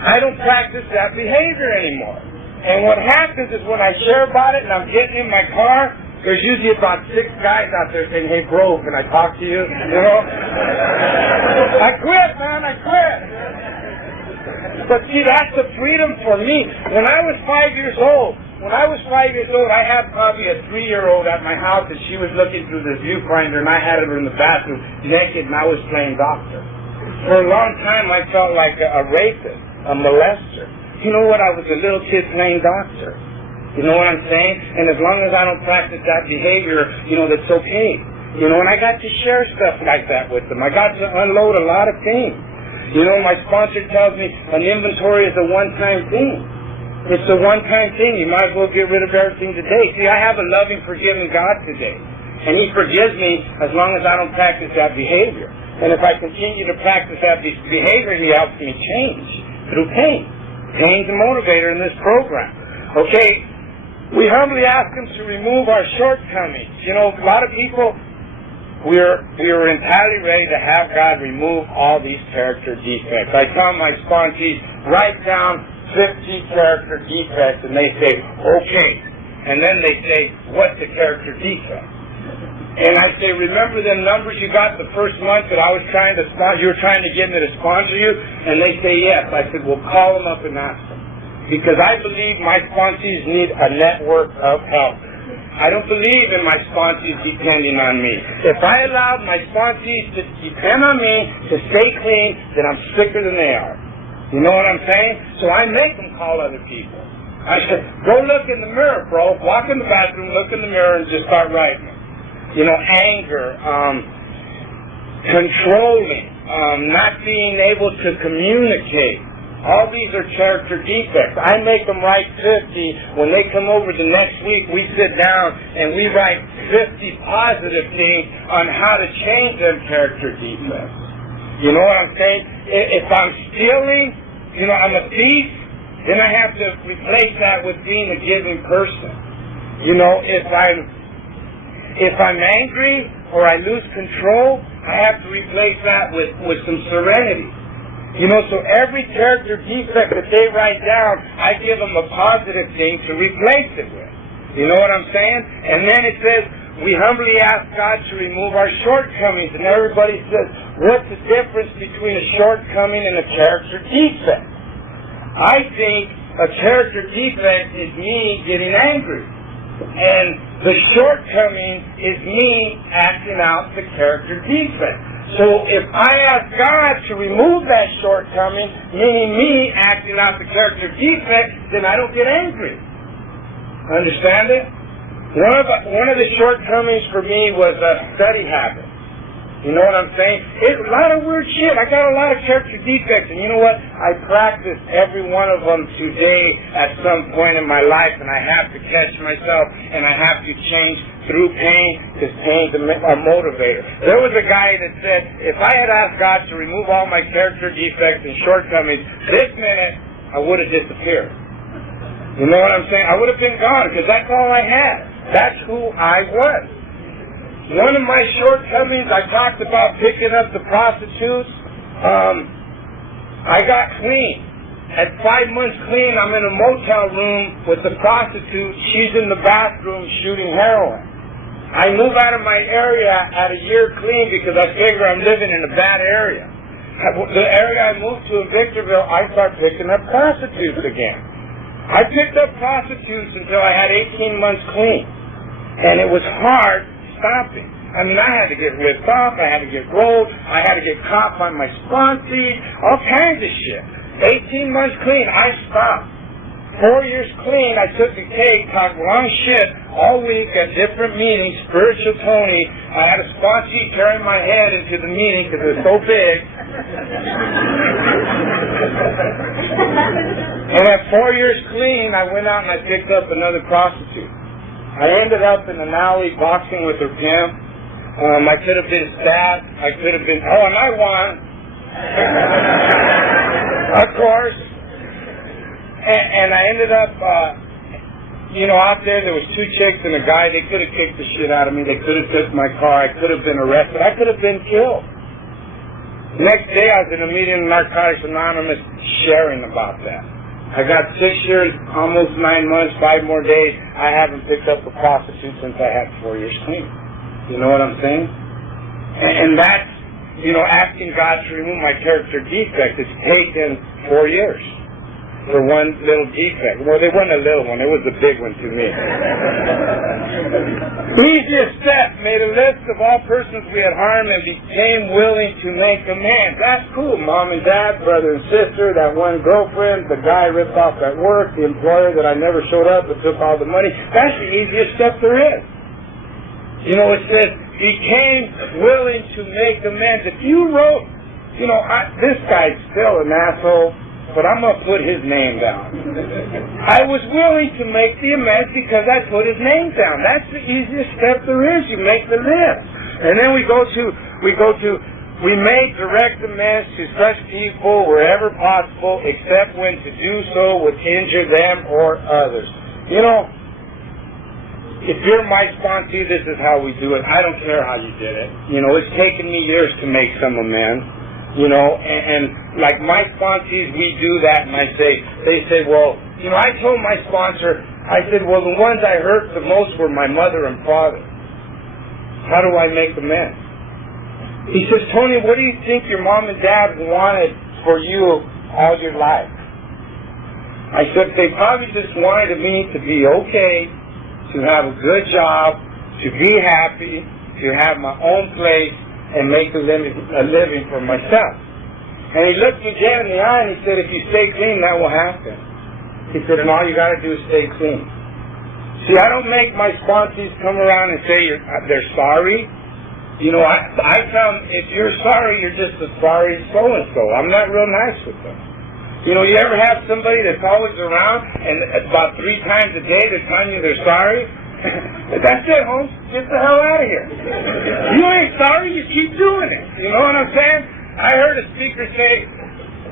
I don't practice that behavior anymore. And what happens is when I share about it and I'm getting in my car, there's usually about 6 guys out there saying, hey, bro, can I talk to you? You know? I quit, man, I quit. But see, that's the freedom for me. When I was 5 years old, I had probably a 3-year-old at my house, and she was looking through the viewfinder, and I had her in the bathroom naked, and I was playing doctor. For a long time, I felt like a rapist, a molester. You know what? I was a little kid playing doctor. You know what I'm saying? And as long as I don't practice that behavior, you know, that's okay. You know, and I got to share stuff like that with them. I got to unload a lot of things. You know, my sponsor tells me an inventory is a one-time thing. It's a one-time thing. You might as well get rid of everything today. See, I have a loving, forgiving God today. And He forgives me as long as I don't practice that behavior. And if I continue to practice that behavior, He helps me change through pain. Pain's a motivator in this program. Okay, we humbly ask Him to remove our shortcomings. You know, a lot of people, we are entirely ready to have God remove all these character defects. I tell my sponsees, write down 50 character defects, and they say, okay. And then they say, what's a character defect? And I say, remember them numbers you got the first month that I was trying to sponsor, you were trying to get me to sponsor you? And they say yes. I said, well, call them up and ask them. Because I believe my sponsees need a network of help. I don't believe in my sponsees depending on me. If I allowed my sponsees to depend on me to stay clean, then I'm sicker than they are. You know what I'm saying? So I make them call other people. I said, go look in the mirror, bro. Walk in the bathroom, look in the mirror, and just start writing. You know, anger, controlling, not being able to communicate. All these are character defects. I make them write 50. When they come over the next week, we sit down and we write 50 positive things on how to change them character defects. You know what I'm saying? If I'm stealing, you know, I'm a thief, then I have to replace that with being a giving person. You know, if I'm angry or I lose control, I have to replace that with some serenity. You know, so every character defect that they write down, I give them a positive thing to replace it with. You know what I'm saying? And then it says, we humbly ask God to remove our shortcomings. And everybody says, what's the difference between a shortcoming and a character defect? I think a character defect is me getting angry. And the shortcoming is me acting out the character defect. So if I ask God to remove that shortcoming, meaning me acting out the character defect, then I don't get angry. Understand it? One of the shortcomings for me was a study habit. You know what I'm saying? It's a lot of weird shit. I got a lot of character defects, and you know what? I practice every one of them today at some point in my life, and I have to catch myself, and I have to change through pain, because pain's a motivator. There was a guy that said, if I had asked God to remove all my character defects and shortcomings, this minute, I would have disappeared. You know what I'm saying? I would have been gone, because that's all I had. That's who I was. One of my shortcomings, I talked about picking up the prostitutes. I got clean. At 5 months clean, I'm in a motel room with the prostitute. She's in the bathroom shooting heroin. I move out of my area at a year clean because I figure I'm living in a bad area. The area I moved to in Victorville, I start picking up prostitutes again. I picked up prostitutes until I had 18 months clean. And it was hard stopping. I mean, I had to get ripped off, I had to get rolled, I had to get caught by my sponsees, all kinds of shit. 18 months clean, I stopped. 4 years clean, I took the cake, talked wrong shit all week at different meetings, spiritual Tony. I had a sponsee carrying my head into the meeting because it was so big. And at 4 years clean, I went out and I picked up another prostitute. I ended up in an alley boxing with her pimp. I could have been stabbed. I could have been, and I won. Of course. And I ended up, out there was 2 chicks and a guy. They could have kicked the shit out of me. They could have took my car. I could have been arrested. I could have been killed. Next day, I was in a meeting in Narcotics Anonymous sharing about that. I got 6 years, almost 9 months, 5 more days. I haven't picked up a prostitute since I had 4 years clean. You know what I'm saying? And that's, asking God to remove my character defect. It's taken 4 years for one little defect. Well, they wasn't a little one. It was a big one to me. Easiest step, made a list of all persons we had harmed and became willing to make amends. That's cool. Mom and dad, brother and sister, that one girlfriend, the guy ripped off at work, the employer that I never showed up but took all the money. That's the easiest step there is. It says, became willing to make amends. If you wrote, this guy's still an asshole, but I'm going to put his name down. I was willing to make the amends because I put his name down. That's the easiest step there is. You make the list. And then we made direct amends to such people wherever possible, except when to do so would injure them or others. You know, if you're my sponsee, this is how we do it. I don't care how you did it. You know, it's taken me years to make some amends. You know, and like my sponsees, we do that, and they say, well, you know, I told my sponsor, I said, well, the ones I hurt the most were my mother and father. How do I make amends? He says, Tony, what do you think your mom and dad wanted for you all your life? I said, they probably just wanted me to be okay, to have a good job, to be happy, to have my own place, and make a living for myself. And he looked me dead in the eye and he said, if you stay clean, that will happen. He said, and all you got to do is stay clean. See, I don't make my sponsees come around and say they're sorry. You know, I found if you're sorry, you're just a sorry so-and-so. I'm not real nice with them. You know, you ever have somebody that's always around and about 3 times a day they're telling you they're sorry? That's it, Holmes. Get the hell out of here. You ain't sorry, you keep doing it. You know what I'm saying? I heard a speaker say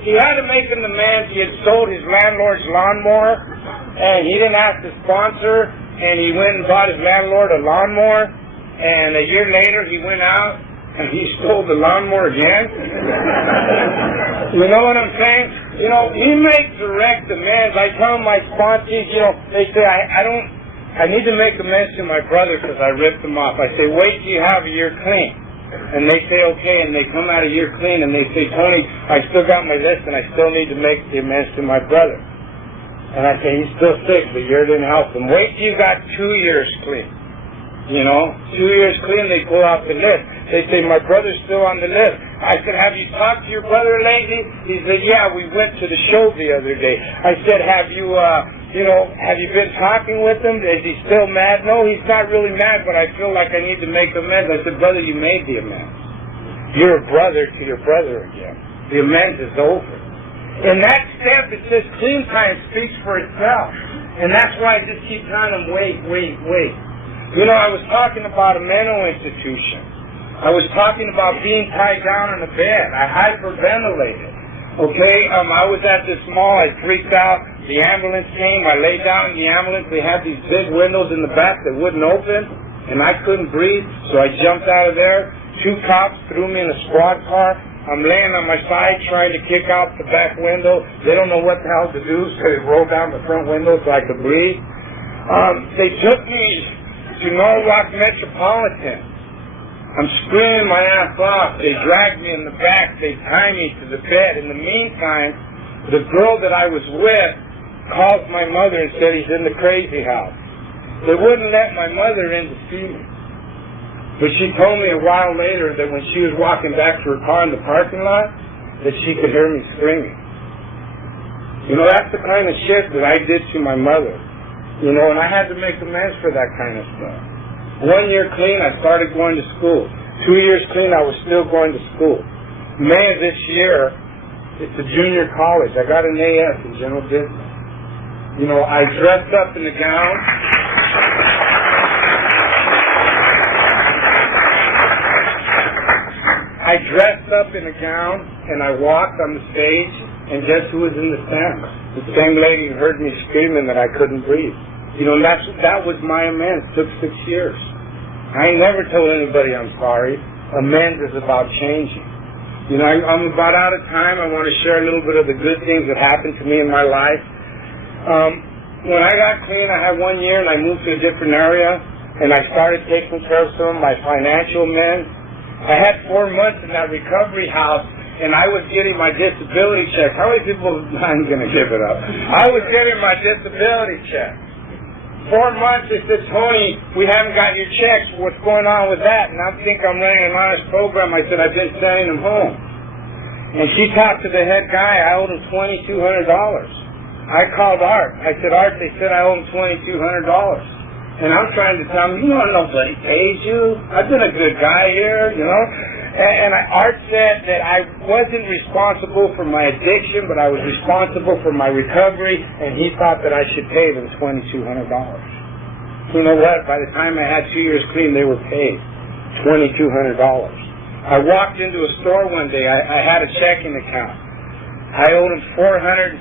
he had to make an amends. He had sold his landlord's lawnmower, and he didn't ask the sponsor, and he went and bought his landlord a lawnmower, and a year later he went out and he stole the lawnmower again. You know what I'm saying? You know, he makes direct amends. I tell my sponsees, you know, they say, I need to make amends to my brother because I ripped him off. I say, wait till you have a year clean. And they say, okay, and they come out a year clean, and they say, Tony, I still got my list, and I still need to make the amends to my brother. And I say, he's still sick, the year didn't help him. Wait till you got 2 years clean. You know, 2 years clean, they pull out the list. They say, my brother's still on the list. I said, have you talked to your brother lately? He said, yeah, we went to the show the other day. I said, have you been talking with him? Is he still mad? No, he's not really mad, but I feel like I need to make amends. I said, brother, you made the amends. You're a brother to your brother again. The amends is over. In that step, it says clean time speaks for itself. And that's why I just keep telling them, wait. You know, I was talking about a mental institution. I was talking about being tied down in a bed. I hyperventilated. Okay, I was at this mall. I freaked out. The ambulance came. I laid down in the ambulance. They had these big windows in the back that wouldn't open, and I couldn't breathe, so I jumped out of there. 2 cops threw me in a squad car. I'm laying on my side trying to kick out the back window. They don't know what the hell to do, so they rolled down the front window so I could breathe. They took me to Norwalk Metropolitan. I'm screaming my ass off. They dragged me in the back. They tied me to the bed. In the meantime, the girl that I was with called my mother and said he's in the crazy house. They wouldn't let my mother in to see me. But she told me a while later that when she was walking back to her car in the parking lot, that she could hear me screaming. You know, that's the kind of shit that I did to my mother. You know, and I had to make amends for that kind of stuff. 1 year clean, I started going to school. 2 years clean, I was still going to school. May of this year, it's a junior college. I got an AS in general business. You know, I dressed up in a gown. I dressed up in a gown, and I walked on the stage, and guess who was in the stand? The same lady who heard me screaming that I couldn't breathe. You know, that was my amends. It took 6 years. I ain't never told anybody I'm sorry. Amends is about changing. You know, I'm about out of time. I want to share a little bit of the good things that happened to me in my life. When I got clean, I had 1 year, and I moved to a different area, and I started taking care of some of my financial amends. I had 4 months in that recovery house, and I was getting my disability check. How many people, I'm going to give it up. I was getting my disability check. 4 months, they said, Tony, we haven't got your checks. What's going on with that? And I think I'm running an honest program. I said, I've been sending them home. And she talked to the head guy. I owed him $2,200. I called Art. I said, Art, they said I owe him $2,200. And I'm trying to tell him, you know, nobody pays you. I've been a good guy here, you know. And Art said that I wasn't responsible for my addiction, but I was responsible for my recovery, and he thought that I should pay them $2,200. You know what? By the time I had 2 years clean, they were paid $2,200. I walked into a store one day. I had a checking account. I owed them $425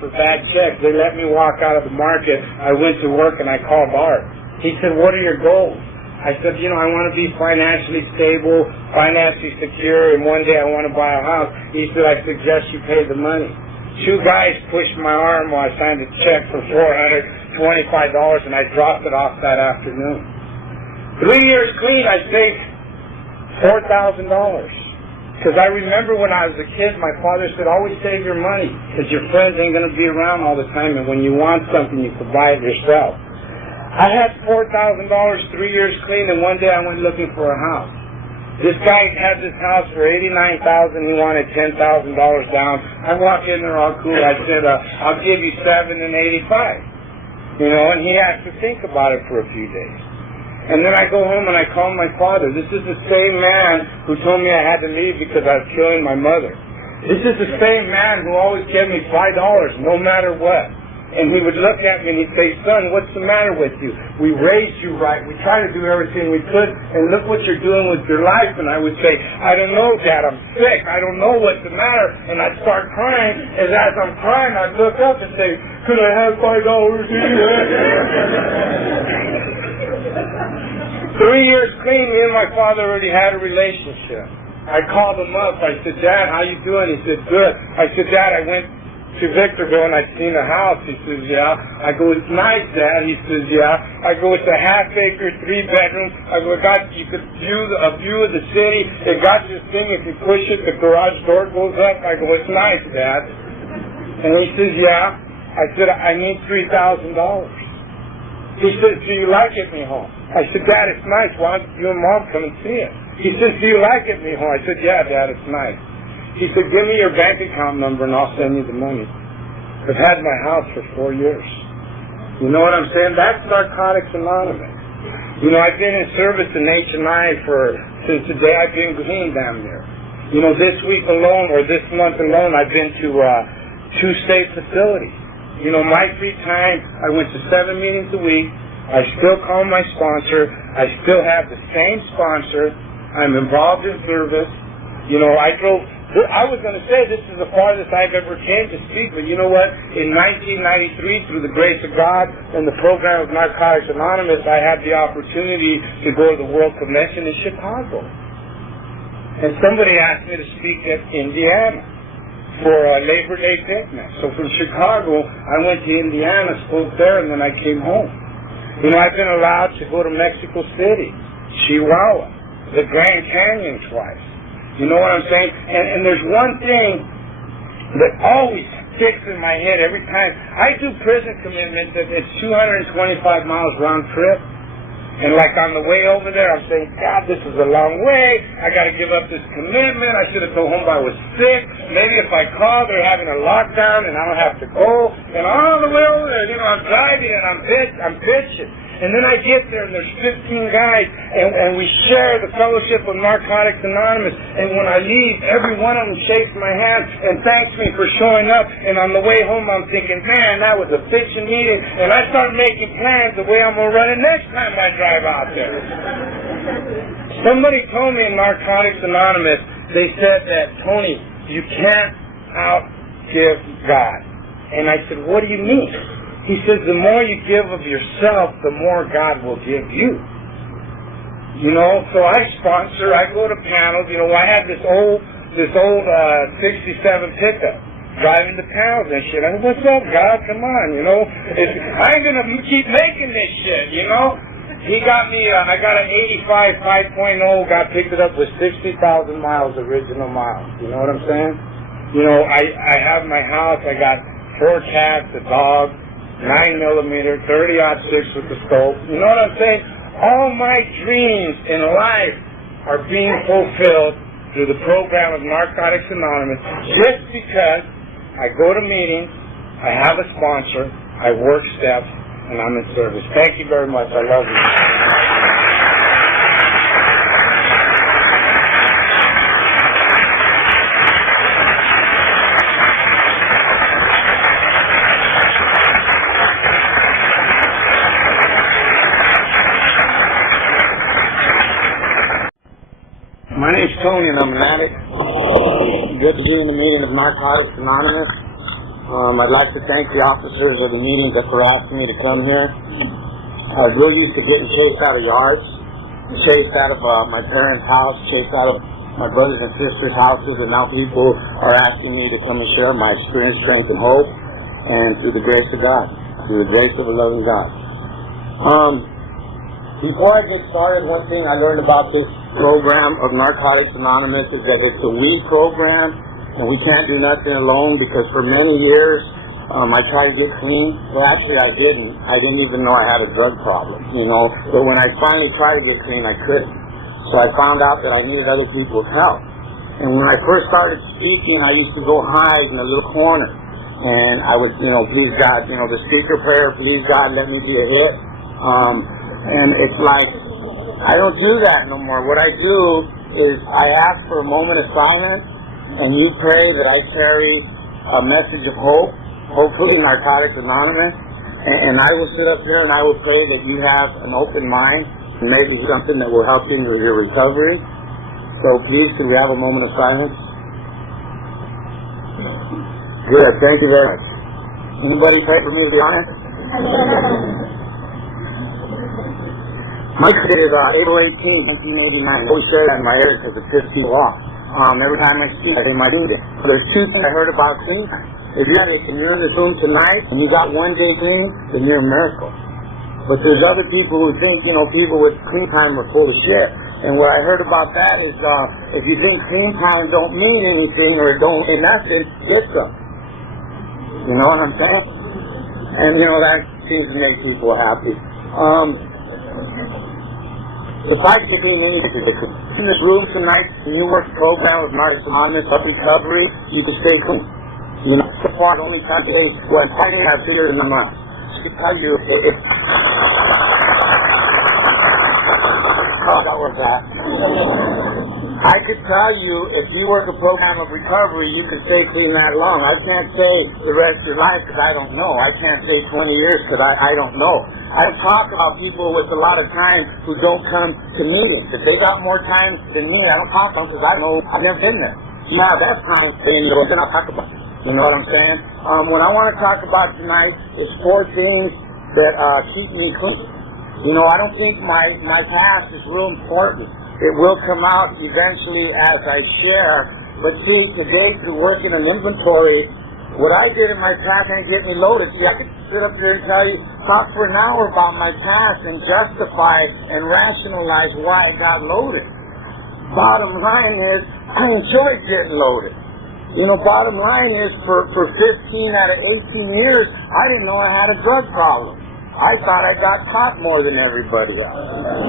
for bad checks. They let me walk out of the market. I went to work and I called Art. He said, "What are your goals?" I said, I want to be financially stable, financially secure, and one day I want to buy a house. He said, "I suggest you pay the money." 2 guys pushed my arm while I signed a check for $425, and I dropped it off that afternoon. 3 years clean, I saved $4,000. Because I remember when I was a kid, my father said, "Always save your money, because your friends ain't going to be around all the time, and when you want something, you can buy it yourself." I had $4,000, 3 years clean, and one day I went looking for a house. This guy had this house for $89,000. He wanted $10,000 down. I walk in there all cool. I said, "I'll give you $7 and $85." And he has to think about it for a few days. And then I go home and I call my father. This is the same man who told me I had to leave because I was killing my mother. This is the same man who always gave me $5 no matter what. And he would look at me and he'd say, "Son, what's the matter with you? We raised you right. We tried to do everything we could, and look what you're doing with your life." And I would say, "I don't know, Dad. I'm sick. I don't know what's the matter." And I'd start crying. And as I'm crying, I'd look up and say, "Could I have $5 here?" 3 years clean, me and my father already had a relationship. I called him up. I said, "Dad, how you doing?" He said, "Good." I said, "Dad, I went to Victorville and I seen a house." He says, "Yeah." I go, "It's nice, Dad." He says, "Yeah." I go, "It's a half-acre, 3 bedrooms." I go, "You could view a view of the city. It got this thing. If you push it, the garage door goes up." I go, "It's nice, Dad." And he says, "Yeah." I said, "I need $3,000. He says, "Do you like it, mijo?" I said, "Dad, it's nice. Why don't you and Mom come and see it?" He says, "Do you like it, mijo?" I said, "Yeah, Dad, it's nice." He said, "Give me your bank account number and I'll send you the money." I've had my house for 4 years. You know what I'm saying? That's Narcotics Anonymous. I've been in service in H&I since the day I've been clean down there. This week alone, or this month alone, I've been to 2 state facilities. My free time, I went to 7 meetings a week. I still call my sponsor. I still have the same sponsor. I'm involved in service. I was going to say this is the farthest I've ever came to speak, but you know what? In 1993, through the grace of God and the program of Narcotics Anonymous, I had the opportunity to go to the World Convention in Chicago. And somebody asked me to speak at Indiana for a Labor Day picnic. So from Chicago, I went to Indiana, spoke there, and then I came home. I've been allowed to go to Mexico City, Chihuahua, the Grand Canyon twice. You know what I'm saying? And there's one thing that always sticks in my head every time. I do prison commitment that it's 225 miles round trip. And like on the way over there, I'm saying, "God, this is a long way. I got to give up this commitment. I should have told home I was sick. Maybe if I call, they're having a lockdown and I don't have to go." And all the way over there, I'm driving and I'm bitching. And then I get there and there's 15 guys and we share the fellowship of Narcotics Anonymous. And when I leave, every one of them shakes my hand and thanks me for showing up. And on the way home, I'm thinking, "Man, that was a bitching meeting." And I start making plans the way I'm going to run it next time I drive out there. Somebody told me in Narcotics Anonymous, they said that, "Tony, you can't outgive God." And I said, "What do you mean?" He says, "The more you give of yourself, the more God will give you." So I sponsor, I go to panels. I had this old 67 pickup driving to panels and shit. I said, "What's up, God? Come on, I ain't going to keep making this shit, He got me, I got an 85 5.0, got picked it up with 60,000 miles, original miles. You know what I'm saying? I have my house, I got 4 cats, a dog, 9mm, 30-06 with the scope. You know what I'm saying? All my dreams in life are being fulfilled through the program of Narcotics Anonymous just because I go to meetings, I have a sponsor, I work steps, and I'm in service. Thank you very much. I love you. My name's Tony and I'm an addict. Good to be in the meeting of Narcotics Anonymous. I'd like to thank the officers of the meeting that for asking me to come here. I was real used to getting chased out of yards, chased out of my parents' house, chased out of my brothers and sisters' houses, and now people are asking me to come and share my experience, strength, and hope, and through the grace of God, through the grace of a loving God. Before I get started, one thing I learned about this program of Narcotics Anonymous is that it's a weed program, and we can't do nothing alone, because for many years, I tried to get clean. Well, actually, I didn't. I didn't even know I had a drug problem, you know. But when I finally tried to get clean, I couldn't. So I found out that I needed other people's help. And when I first started speaking, I used to go hide in a little corner. And I would, please God, the speaker prayer, please God, let me be a hit. And it's like, I don't do that no more. What I do is I ask for a moment of silence, and you pray that I carry a message of hope, hopefully Narcotics Anonymous, and I will sit up here and I will pray that you have an open mind, and maybe something that will help you in your recovery. So please, can we have a moment of silence? Good, thank you very much. Anybody pray for me to be honest? My date is April 18, 1989. I always say that in my area because it pisses people off. Every time I speak, I say my due date. There's two things I heard about clean time. If you're in this room tonight and you got one day clean, then you're a miracle. But there's other people who think, people with clean time are full of shit. And what I heard about that is, if you think clean time don't mean anything or it don't mean nothing, get some. You know what I'm saying? And, that seems to make people happy. The fight between anything in this room tonight, the new work program with Narcotics Anonymous, up recovery, you can stay clean. So far, the only time today where I'm fighting that figure in the month. To tell you, that was that. I could tell you, if you work a program of recovery, you can stay clean that long. I can't say the rest of your life because I don't know. I can't say 20 years because I don't know. I talk about people with a lot of time who don't come to meetings. If they got more time than me, I don't talk to them because I know I've never been there. Yeah, that's time, then I'll talk about it. You know what I'm saying? What I want to talk about tonight is 4 things that keep me clean. I don't think my past is real important. It will come out eventually as I share. But see, today through working an inventory, what I did in my past ain't get me loaded. See, I could sit up there and talk for an hour about my past and justify and rationalize why I got loaded. Bottom line is, I enjoyed getting loaded. Bottom line is, for 15 out of 18 years, I didn't know I had a drug problem. I thought I got caught more than everybody else.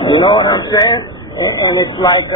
You know what I'm saying? And it's like,